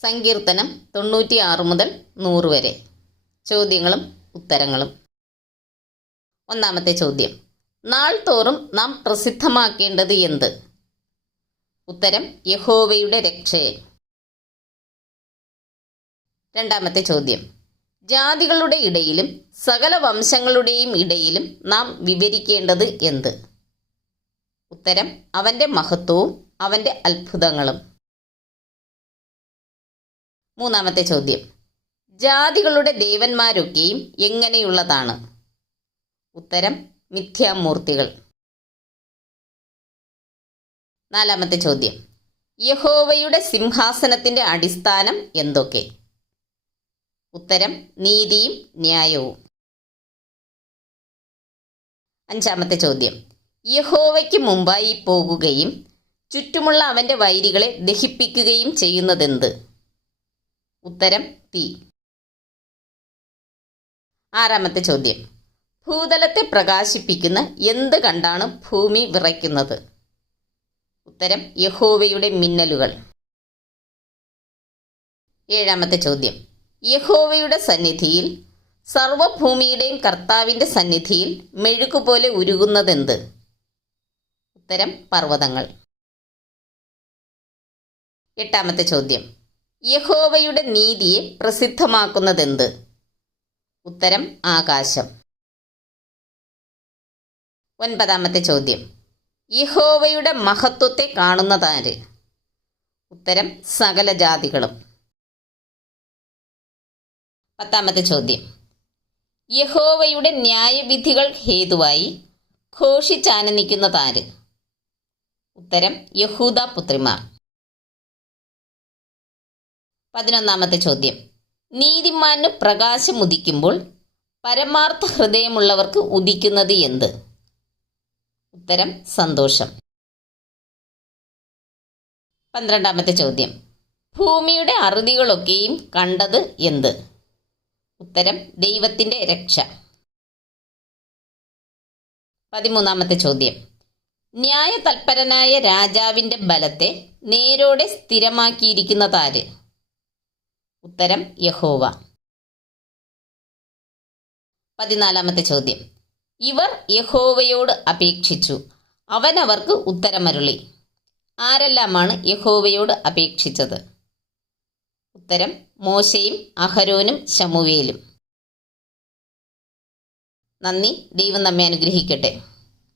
സങ്കീർത്തനം തൊണ്ണൂറ്റി ആറ് മുതൽ നൂറ് വരെ. ചോദ്യങ്ങളും ഉത്തരങ്ങളും. ഒന്നാമത്തെ ചോദ്യം. നാൾ തോറും നാം പ്രസിദ്ധമാക്കേണ്ടത് എന്ത്? ഉത്തരം യഹോവയുടെ രക്ഷയെ. രണ്ടാമത്തെ ചോദ്യം. ജാതികളുടെ ഇടയിലും സകല വംശങ്ങളുടെയും ഇടയിലും നാം വിവരിക്കേണ്ടത് എന്ത്? ഉത്തരം അവന്റെ മഹത്വവും അവന്റെ അത്ഭുതങ്ങളും. മൂന്നാമത്തെ ചോദ്യം. ജാതികളുടെ ദേവന്മാരൊക്കെയും എങ്ങനെയുള്ളതാണ്? ഉത്തരം മിഥ്യാമൂർത്തികൾ. നാലാമത്തെ ചോദ്യം. യഹോവയുടെ സിംഹാസനത്തിന്റെ അടിസ്ഥാനം എന്തൊക്കെ? ഉത്തരം നീതിയും ന്യായവും. അഞ്ചാമത്തെ ചോദ്യം. യഹോവയ്ക്ക് മുമ്പായി പോകുകയും ചുറ്റുമുള്ള അവന്റെ വൈരികളെ ദഹിപ്പിക്കുകയും ചെയ്യുന്നതെന്ത്? ഉത്തരം തീ ആറാമത്തെ ചോദ്യം. ഭൂതലത്തെ പ്രകാശിപ്പിക്കുന്ന എന്ത് കണ്ടാണ് ഭൂമി വിറയ്ക്കുന്നത്? ഉത്തരം യഹോവയുടെ മിന്നലുകൾ. ഏഴാമത്തെ ചോദ്യം. യഹോവയുടെ സന്നിധിയിൽ സർവഭൂമിയുടെയും കർത്താവിന്റെ സന്നിധിയിൽ മെഴുകുപോലെ ഉരുകുന്നതെന്ത്? ഉത്തരം പർവതങ്ങൾ. എട്ടാമത്തെ ചോദ്യം. യഹോവയുടെ നീതിയെ പ്രസിദ്ധമാക്കുന്നതെന്ത്? ഉത്തരം ആകാശം. ഒൻപതാമത്തെ ചോദ്യം. യഹോവയുടെ മഹത്വത്തെ കാണുന്നതാര്? ഉത്തരം സകല ജാതികളും പത്താമത്തെ ചോദ്യം. യഹോവയുടെ ന്യായവിധികൾ ഹേതുവായി ഘോഷിച്ചാനന്ദിക്കുന്നതാര് ഉത്തരം യഹൂദ പുത്രിമാർ. പതിനൊന്നാമത്തെ ചോദ്യം. നീതിമാന് പ്രകാശം ഉദിക്കുമ്പോൾ പരമാർത്ഥ ഹൃദയമുള്ളവർക്ക് ഉദിക്കുന്നത് എന്ത്? ഉത്തരം സന്തോഷം. പന്ത്രണ്ടാമത്തെ ചോദ്യം. ഭൂമിയുടെ അറുതികളൊക്കെയും കണ്ടത് എന്ത്? ഉത്തരം ദൈവത്തിന്റെ രക്ഷ. പതിമൂന്നാമത്തെ ചോദ്യം. ന്യായതൽപരനായ രാജാവിന്റെ ബലത്തെ നേരോടെ സ്ഥിരമാക്കിയിരിക്കുന്നതാര് ഉത്തരം യഹോവ. പതിനാലാമത്തെ ചോദ്യം. ഇവർ യഹോവയോട് അപേക്ഷിച്ചു. അവനവർക്ക് ഉത്തരമരുളി. ആരെല്ലാമാണ് യഹോവയോട് അപേക്ഷിച്ചത്? ഉത്തരം മോശയും അഹരോനും ശമുവേലും. നന്ദി. ദൈവം നമ്മെ അനുഗ്രഹിക്കട്ടെ.